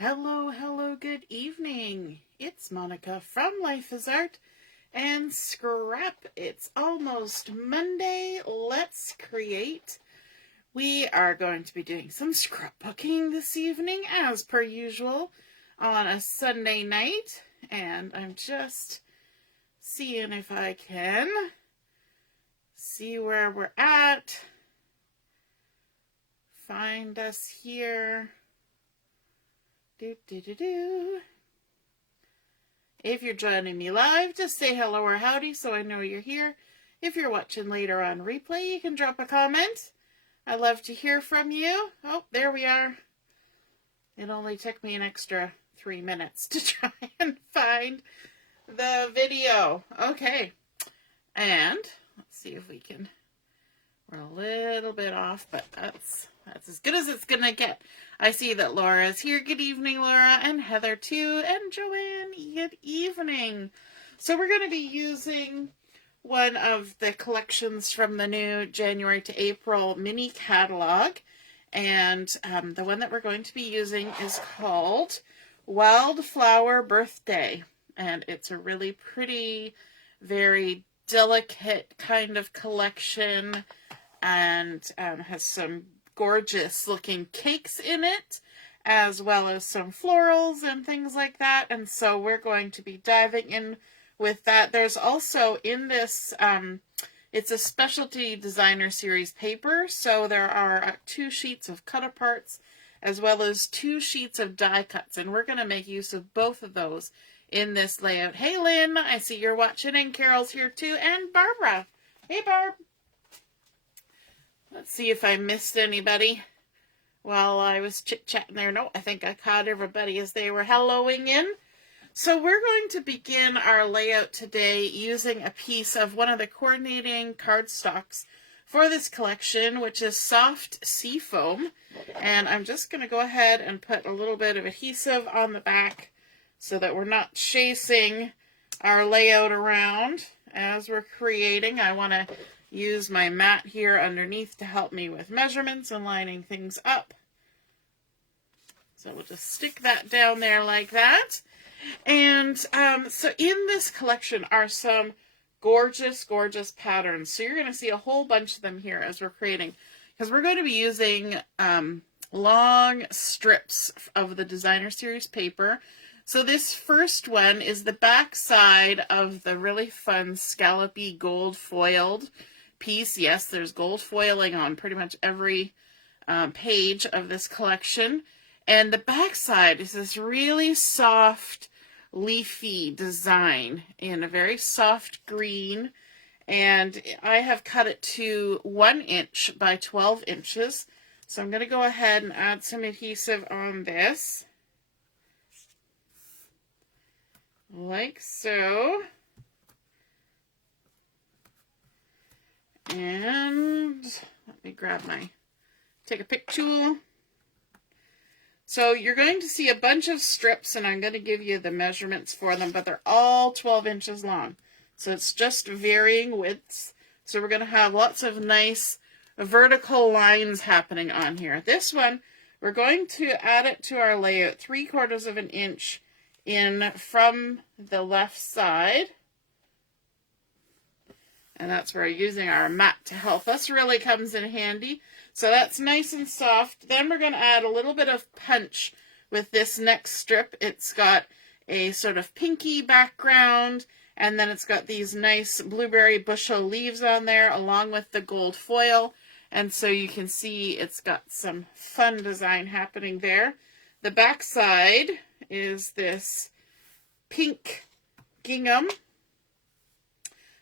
Hello, hello, good evening. It's Monica from Life is Art and Scrap. It's almost Monday. Let's create. We are going to be doing some scrapbooking this evening as per usual on a Sunday night. And I'm just seeing if I can see where we're at. Find us here. If you're joining me live, just say hello or howdy so I know you're here. If you're watching later on replay, you can drop a comment. I love to hear from you. Oh, there we are. It only took me an extra 3 minutes to try and find the video. Okay. And let's see if we can. We're a little bit off, but that's as good as it's going to get. I see that Laura's here. Good evening, Laura, and Heather too, and Joanne. Good evening. So we're going to be using one of the collections from the new January to April mini catalog. And the one that we're going to be using is called Wildflower Birthday. And it's a really pretty, very delicate kind of collection, and has some gorgeous looking cakes in it, as well as some florals and things like that. And so we're going to be diving in with that. There's also in this, it's a Specialty Designer Series paper, so there are 2 sheets of cut-aparts as well as 2 sheets of die cuts, and we're going to make use of both of those in this layout. Hey Lynn, I see you're watching, and Carol's here too, and Barbara. Hey Barb. Let's see if I missed anybody while I was chit-chatting there. No, I think I caught everybody as they were helloing in. So we're going to begin our layout today using a piece of one of the coordinating cardstocks for this collection, which is soft sea foam. And I'm just going to go ahead and put a little bit of adhesive on the back so that we're not chasing our layout around as we're creating. I want to use my mat here underneath to help me with measurements and lining things up. So we'll just stick that down there like that. And so in this collection are some gorgeous, gorgeous patterns. So you're going to see a whole bunch of them here as we're creating, because we're going to be using long strips of the Designer Series paper. So this first one is the back side of the really fun scallopy gold foiled piece. Yes, there's gold foiling on pretty much every page of this collection. And the back side is this really soft, leafy design in a very soft green. And I have cut it to 1 inch by 12 inches. So I'm going to go ahead and add some adhesive on this. Like so. And let me grab take a pick tool. So you're going to see a bunch of strips, and I'm going to give you the measurements for them, but they're all 12 inches long. So it's just varying widths. So we're going to have lots of nice vertical lines happening on here. This one, we're going to add it to our layout 3/4 of an inch in from the left side. And that's where using our mat to help us really comes in handy. So that's nice and soft. Then we're going to add a little bit of punch with this next strip. It's got a sort of pinky background, and then it's got these nice blueberry bushel leaves on there along with the gold foil. And so you can see it's got some fun design happening there. The back side is this pink gingham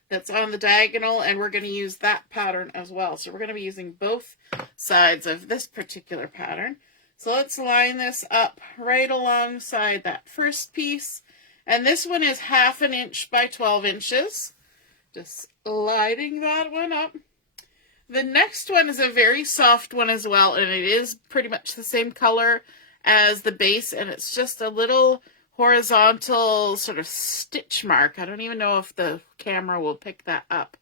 that's on the diagonal, and we're going to use that pattern as well. So we're going to be using both sides of this particular pattern. So let's line this up right alongside that first piece. And this one is 1/2 inch by 12 inches. Just lining that one up. The next one is a very soft one as well, and it is pretty much the same color as the base, and it's just a little horizontal sort of stitch mark. I don't even know if the camera will pick that up.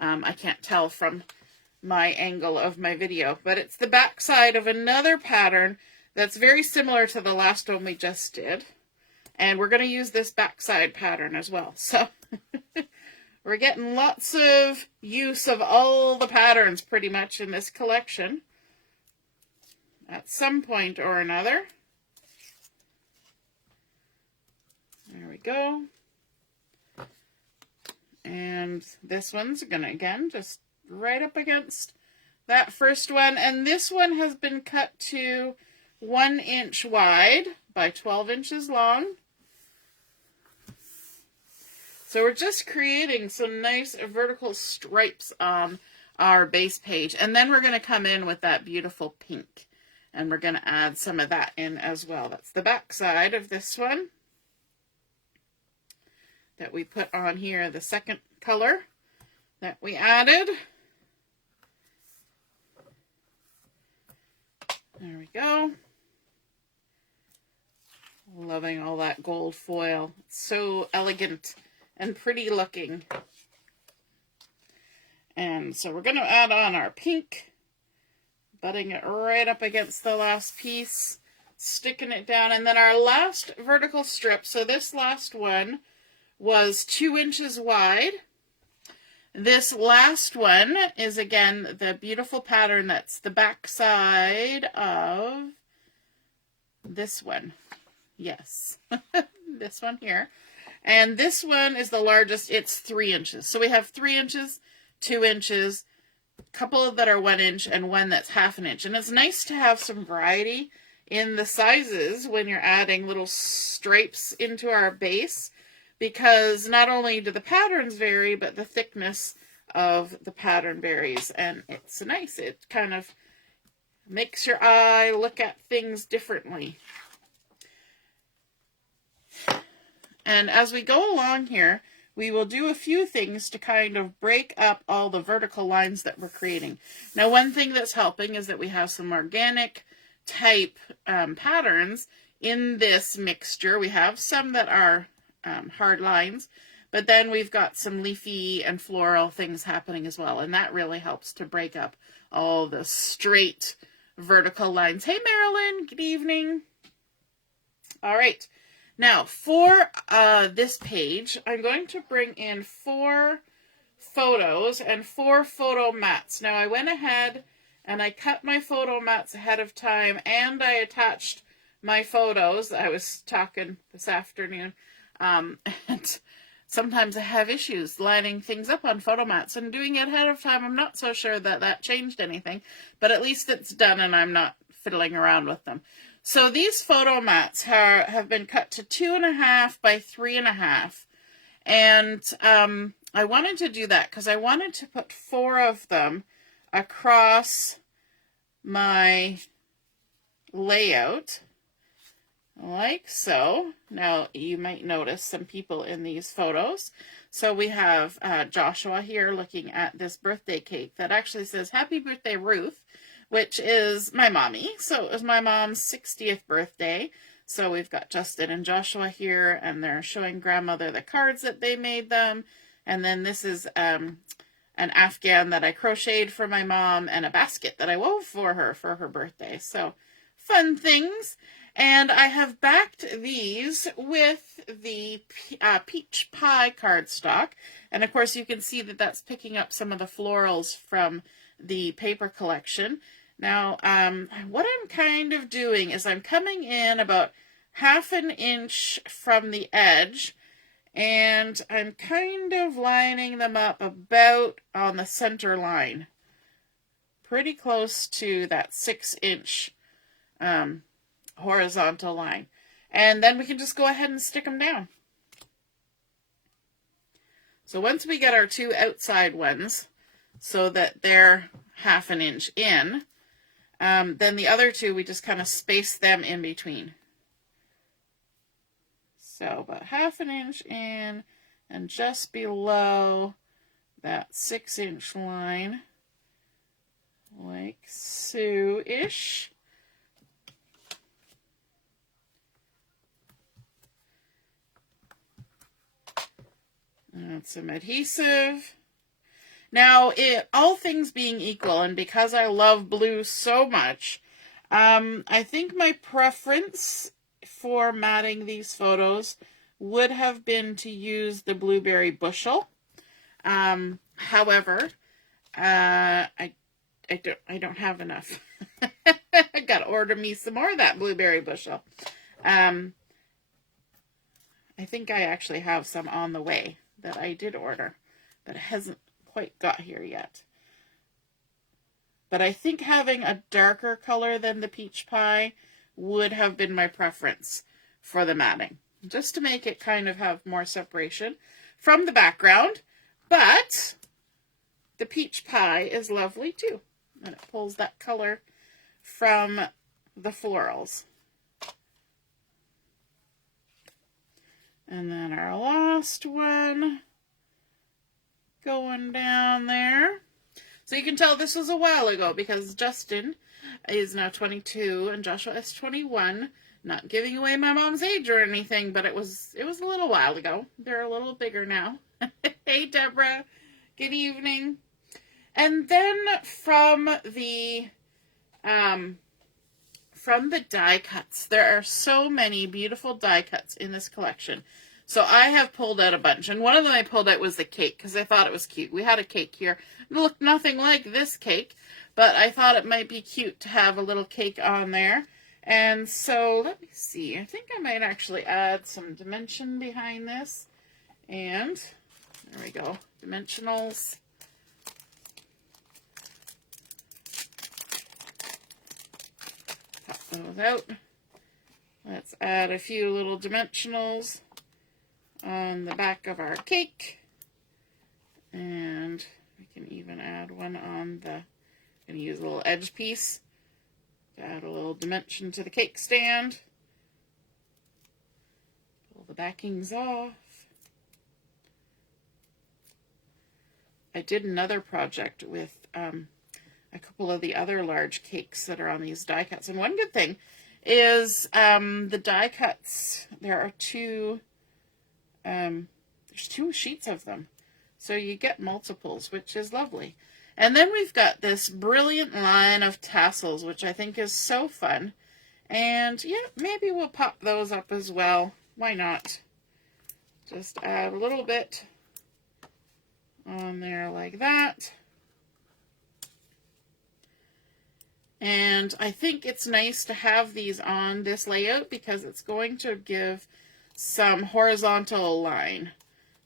I can't tell from my angle of my video, but it's the back side of another pattern that's very similar to the last one we just did. And we're going to use this backside pattern as well. So we're getting lots of use of all the patterns pretty much in this collection at some point or another. There we go. And this one's going to, again, just right up against that first one. And this one has been cut to 1 inch wide by 12 inches long. So we're just creating some nice vertical stripes on our base page. And then we're going to come in with that beautiful pink. And we're going to add some of that in as well. That's the back side of this one that we put on here, the second color that we added. There we go. Loving all that gold foil. It's so elegant and pretty looking. And so we're going to add on our pink, butting it right up against the last piece, sticking it down, and then our last vertical strip. So this last one was 2 inches wide. This last one is, again, the beautiful pattern that's the back side of this one. Yes, this one here. And this one is the largest. It's 3 inches. So we have 3 inches, 2 inches, a couple that are 1 inch, and one that's 1/2 inch. And it's nice to have some variety in the sizes when you're adding little stripes into our base, because not only do the patterns vary, but the thickness of the pattern varies. And it's nice. It kind of makes your eye look at things differently. And as we go along here, we will do a few things to kind of break up all the vertical lines that we're creating. Now, one thing that's helping is that we have some organic type patterns in this mixture. We have some that are hard lines, but then we've got some leafy and floral things happening as well. And that really helps to break up all the straight vertical lines. Hey, Marilyn, good evening. All right. Now, for this page, I'm going to bring in 4 photos and 4 photo mats. Now, I went ahead and I cut my photo mats ahead of time, and I attached my photos. I was talking this afternoon, and sometimes I have issues lining things up on photo mats, and doing it ahead of time, I'm not so sure that that changed anything, but at least it's done and I'm not fiddling around with them. So these photo mats have been cut to 2.5 by 3.5. And I wanted to do that because I wanted to put 4 of them across my layout, like so. Now, you might notice some people in these photos. So we have Joshua here looking at this birthday cake that actually says, "Happy Birthday, Ruth," which is my mommy. So it was my mom's 60th birthday. So we've got Justin and Joshua here, and they're showing grandmother the cards that they made them. And then this is an Afghan that I crocheted for my mom, and a basket that I wove for her birthday. So fun things. And I have backed these with the peach pie cardstock. And of course you can see that that's picking up some of the florals from the paper collection. Now, what I'm kind of doing is I'm coming in about 1/2 inch from the edge, and I'm kind of lining them up about on the center line, pretty close to that 6-inch horizontal line. And then we can just go ahead and stick them down. So once we get our 2 outside ones, so that they're 1/2 inch in, then the other 2, we just kind of space them in between. So about 1/2 inch in, and just below that 6-inch line, like so-ish. Add some adhesive. Now, all things being equal, and because I love blue so much, I think my preference for matting these photos would have been to use the blueberry bushel. However, I don't have enough. I gotta order me some more of that blueberry bushel. I think I actually have some on the way that I did order, but it hasn't quite got here yet. But I think having a darker color than the peach pie would have been my preference for the matting, just to make it kind of have more separation from the background. But the peach pie is lovely too, and it pulls that color from the florals. And then our last one going down there. So you can tell this was a while ago because Justin is now 22 and Joshua is 21. Not giving away my mom's age or anything, but it was a little while ago. They're a little bigger now. Hey, Deborah. Good evening. And then from the die cuts, there are so many beautiful die cuts in this collection. So I have pulled out a bunch, and one of them I pulled out was the cake because I thought it was cute. We had a cake here. It looked nothing like this cake, but I thought it might be cute to have a little cake on there. And so let me see. I think I might actually add some dimension behind this. And there we go. Dimensionals. Pop those out. Let's add a few little dimensionals on the back of our cake, and we can even add one on the, I'm going to use a little edge piece to add a little dimension to the cake stand. Pull the backings off. I did another project with a couple of the other large cakes that are on these die cuts, and one good thing is the die cuts, there are there's 2 sheets of them, so you get multiples, which is lovely. And then we've got this brilliant line of tassels, which I think is so fun. And yeah, maybe we'll pop those up as well. Why not? Just add a little bit on there like that. And I think it's nice to have these on this layout because it's going to give some horizontal line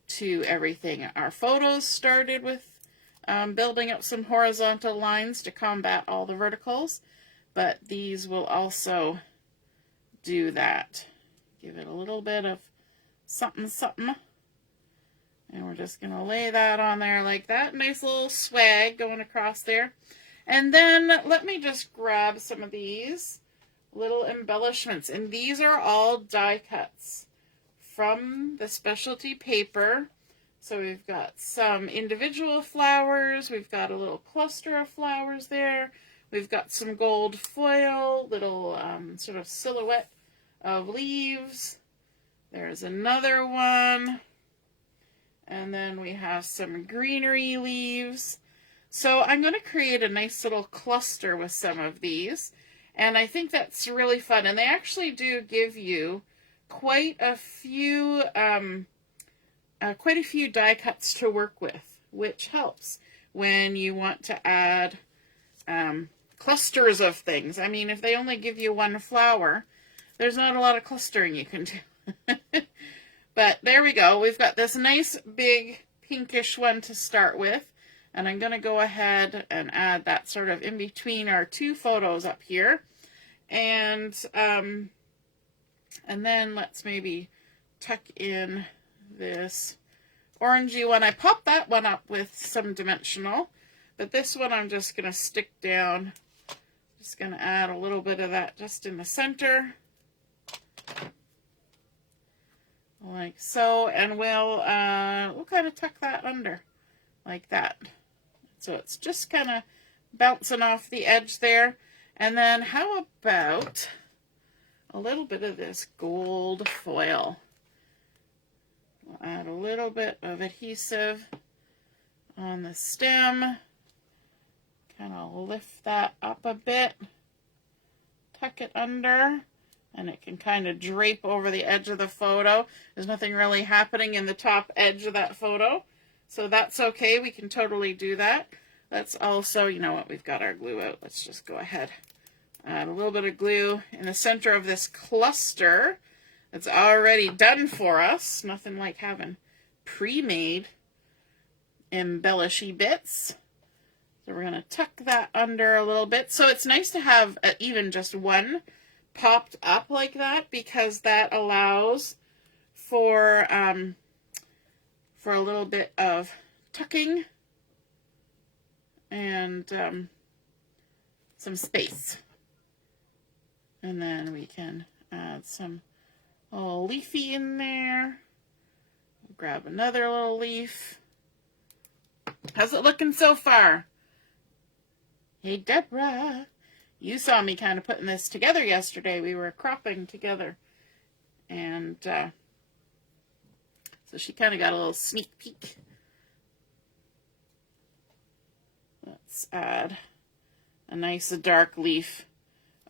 to everything. Our photos started with building up some horizontal lines to combat all the verticals, but these will also do that. Give it a little bit of something something, and we're just going to lay that on there like that. Nice little swag going across there. And then let me just grab some of these little embellishments, and these are all die cuts from the specialty paper. So we've got some individual flowers, we've got a little cluster of flowers there, we've got some gold foil, little sort of silhouette of leaves. There's another one, and then we have some greenery leaves. So I'm going to create a nice little cluster with some of these, and I think that's really fun. And they actually do give you quite a few die cuts to work with, which helps when you want to add clusters of things. I mean, if they only give you one flower, there's not a lot of clustering you can do. But there we go. We've got this nice big pinkish one to start with. And I'm going to go ahead and add that sort of in between our 2 photos up here. And then let's maybe tuck in this orangey one. I popped that one up with some dimensional, but this one I'm just going to stick down. Just going to add a little bit of that just in the center. Like so, and we'll kind of tuck that under like that. So it's just kind of bouncing off the edge there. And then how about a little bit of this gold foil? We'll add a little bit of adhesive on the stem. Kind of lift that up a bit tuck it under, and it can kind of drape over the edge of the photo. There's nothing really happening in the top edge of that photo, so that's okay. We can totally do that. Let's also, you know what, we've got our glue out. Let's just go ahead. Add a little bit of glue in the center of this cluster that's already done for us. Nothing like having pre-made embellishy bits. So we're going to tuck that under a little bit. So it's nice to have even just one popped up like that, because that allows for a little bit of tucking and some space. And then we can add some little leafy in there. Grab another little leaf. How's it looking so far? Hey, Deborah. You saw me kind of putting this together yesterday. We were cropping together. And so she kind of got a little sneak peek. Let's add a nice dark leaf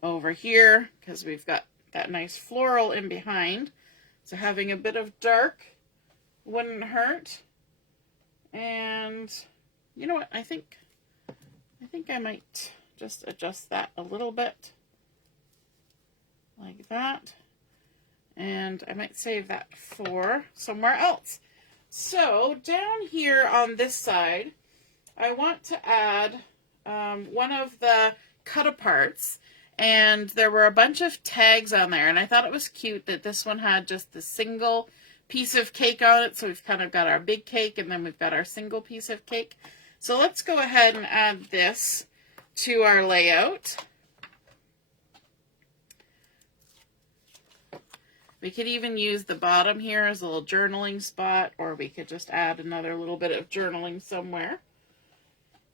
over here, because we've got that nice floral in behind. So having a bit of dark wouldn't hurt. And you know what? I think I might just adjust that a little bit like that. And I might save that for somewhere else. So down here on this side, I want to add one of the cut-aparts. And there were a bunch of tags on there, and I thought it was cute that this one had just the single piece of cake on it. So we've kind of got our big cake, and then we've got our single piece of cake. So let's go ahead and add this to our layout. We could even use the bottom here as a little journaling spot, or we could just add another little bit of journaling somewhere.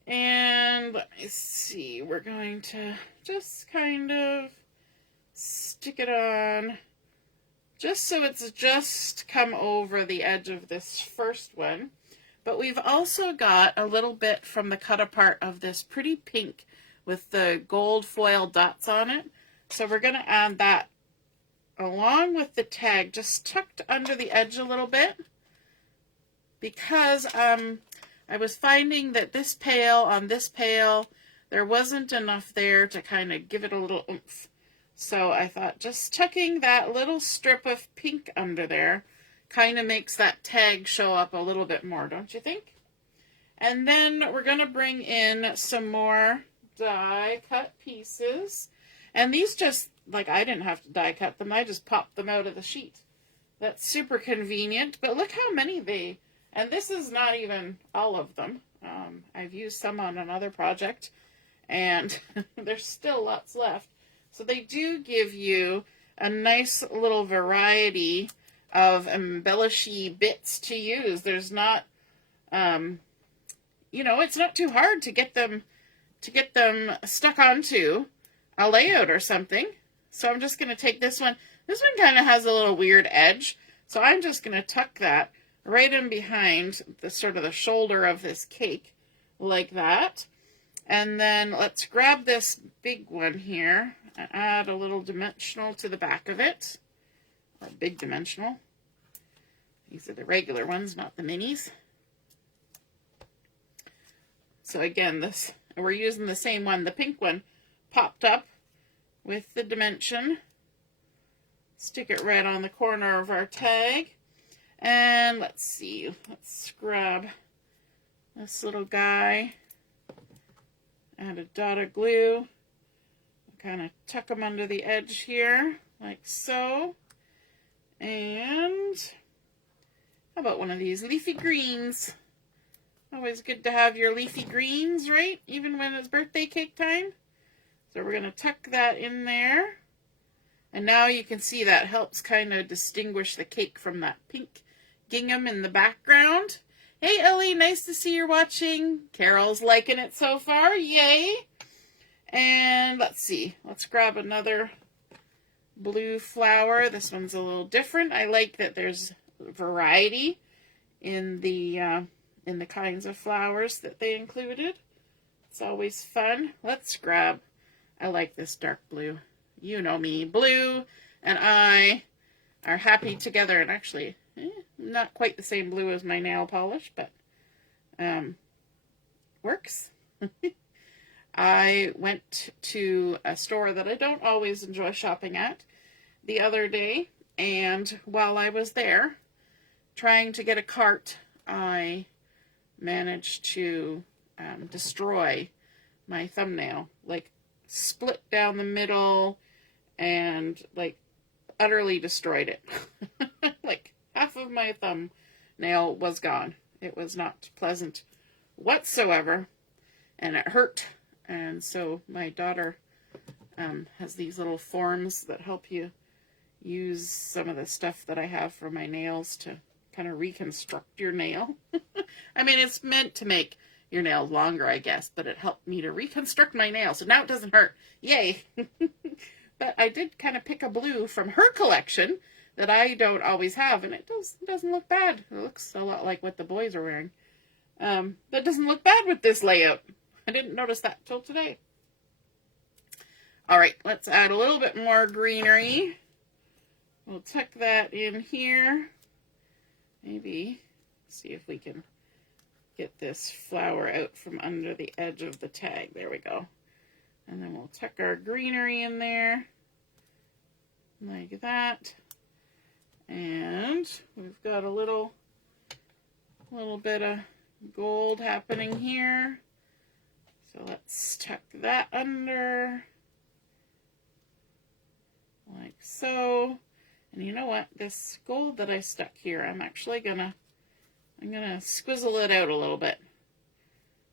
And let me see, we're going to just kind of stick it on just so it's just come over the edge of this first one. But we've also got a little bit from the cut apart of this pretty pink with the gold foil dots on it. So we're going to add that along with the tag, just tucked under the edge a little bit, because I was finding that this pail on this pail, there wasn't enough there to kind of give it a little oomph. So I thought just tucking that little strip of pink under there kind of makes that tag show up a little bit more, don't you think? And then we're going to bring in some more die cut pieces. And these just, like, I didn't have to die cut them. I just popped them out of the sheet. That's super convenient. But look how many and this is not even all of them. I've used some on another project, and there's still lots left. So they do give you a nice little variety of embellishy bits to use. There's not, you know, it's not too hard to get them stuck onto a layout or something. So I'm just going to take this one. This one kind of has a little weird edge, so I'm just going to tuck that right in behind the sort of the shoulder of this cake like that. And then let's grab this big one here and add a little dimensional to the back of it, or big dimensional. These are the regular ones, not the minis. So again, we're using the same one. The pink one popped up with the dimension. Stick it right on the corner of our tag. And let's see, let's grab this little guy, add a dot of glue, kind of tuck them under the edge here, like so. And how about one of these leafy greens? Always good to have your leafy greens, right? Even when it's birthday cake time. So we're going to tuck that in there. And now you can see that helps kind of distinguish the cake from that pink gingham in the background. Hey Ellie, nice to see you're watching. Carol's liking it so far, yay. And let's see, let's grab another blue flower. This one's a little different. I like that there's variety in the kinds of flowers that they included. It's always fun. Let's grab, I like this dark blue. you know me, blue and I are happy together. And actually, not quite the same blue as my nail polish, but works. I went to a store that I don't always enjoy shopping at the other day, and while I was there trying to get a cart, I managed to destroy my thumbnail, like split down the middle and like utterly destroyed it. Like half of my thumbnail was gone. It was not pleasant whatsoever, and it hurt. And so my daughter has these little forms that help you use some of the stuff that I have for my nails to kind of reconstruct your nail. I mean, it's meant to make your nails longer, I guess, but it helped me to reconstruct my nails, so now it doesn't hurt. Yay! But I did kind of pick a blue from her collection that I don't always have, and it doesn't look bad. It looks a lot like what the boys are wearing. But it doesn't look bad with this layout. I didn't notice that till today. All right, let's add a little bit more greenery. We'll tuck that in here. Maybe see if we can get this flower out from under the edge of the tag. There we go. And then we'll tuck our greenery in there like that. And we've got a little bit of gold happening here. So let's tuck that under like so. And you know what? This gold that I stuck here, I'm gonna squizzle it out a little bit.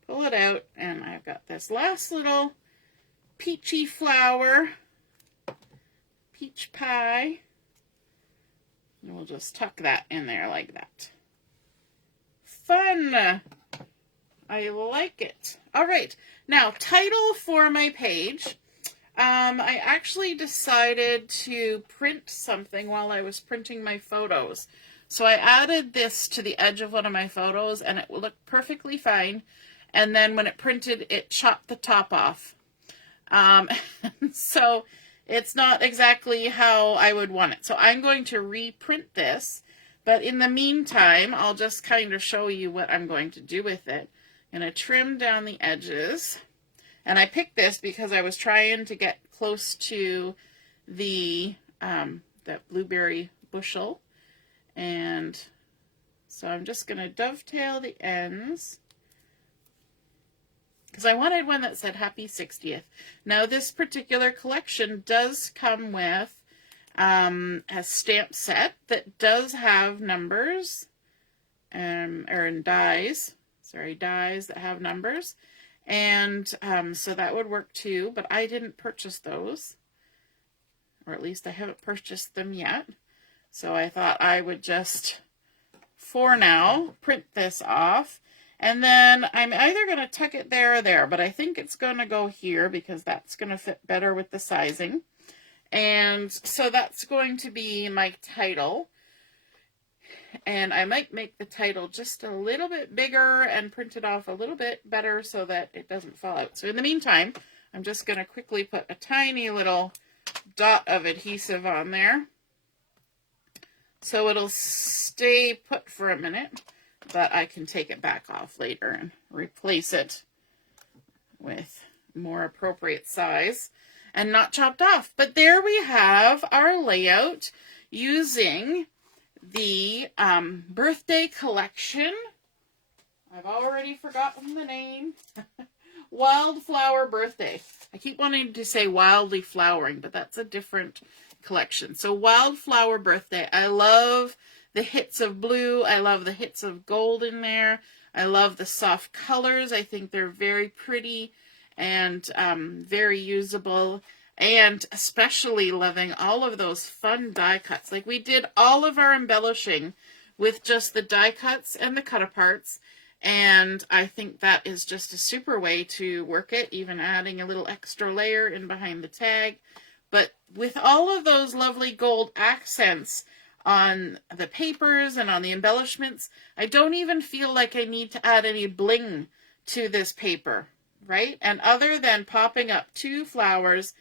Pull it out, and I've got this last little peachy flower, peach pie. And we'll just tuck that in there like that. Fun! I like it. All right, now title for my page. I actually decided to print something while I was printing my photos. So I added this to the edge of one of my photos, and it looked perfectly fine. And then when it printed, it chopped the top off. So it's not exactly how I would want it. So I'm going to reprint this. But in the meantime, I'll just kind of show you what I'm going to do with it. I'm going to trim down the edges. And I picked this because I was trying to get close to the that blueberry bushel. And so I'm just going to dovetail the ends, because I wanted one that said Happy 60th. Now this particular collection does come with a stamp set that does have numbers, or in dies that have numbers. And so that would work too, but I didn't purchase those, or at least I haven't purchased them yet. So I thought I would just, for now, print this off. And then I'm either going to tuck it there or there, but I think it's going to go here because that's going to fit better with the sizing. And so that's going to be my title. And I might make the title just a little bit bigger and print it off a little bit better so that it doesn't fall out. So in the meantime, I'm just going to quickly put a tiny little dot of adhesive on there, so it'll stay put for a minute, but I can take it back off later and replace it with more appropriate size and not chopped off. But there we have our layout using the birthday collection. I've already forgotten the name. Wildflower Birthday. I keep wanting to say Wildly Flowering, but that's a different collection. So Wildflower Birthday. I love the hits of blue. I love the hits of gold in there. I love the soft colors. I think they're very pretty and very usable. And especially loving all of those fun die cuts. Like we did all of our embellishing with just the die cuts and the cut aparts. And I think that is just a super way to work it, even adding a little extra layer in behind the tag. But with all of those lovely gold accents on the papers and on the embellishments, I don't even feel like I need to add any bling to this paper, right? And other than popping up 2 flowers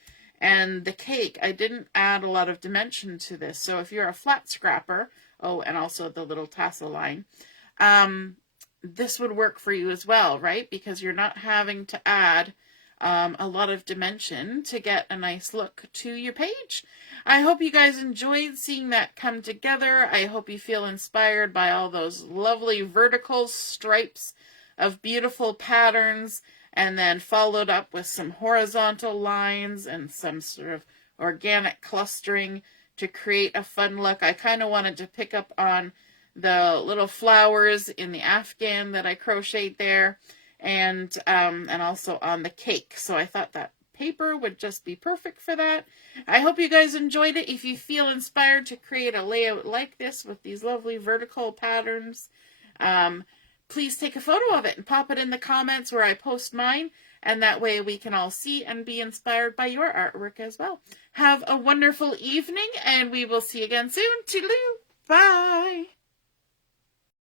And the cake, I didn't add a lot of dimension to this. So if you're a flat scrapper, oh, and also the little tassel line, this would work for you as well, right? Because you're not having to add a lot of dimension to get a nice look to your page. I hope you guys enjoyed seeing that come together. I hope you feel inspired by all those lovely vertical stripes of beautiful patterns, and then followed up with some horizontal lines and some sort of organic clustering to create a fun look. I kind of wanted to pick up on the little flowers in the afghan that I crocheted there, and also on the cake. So I thought that paper would just be perfect for that. I hope you guys enjoyed it. If you feel inspired to create a layout like this with these lovely vertical patterns, please take a photo of it and pop it in the comments where I post mine, and that way we can all see and be inspired by your artwork as well. Have a wonderful evening, and we will see you again soon. Toodaloo! Bye!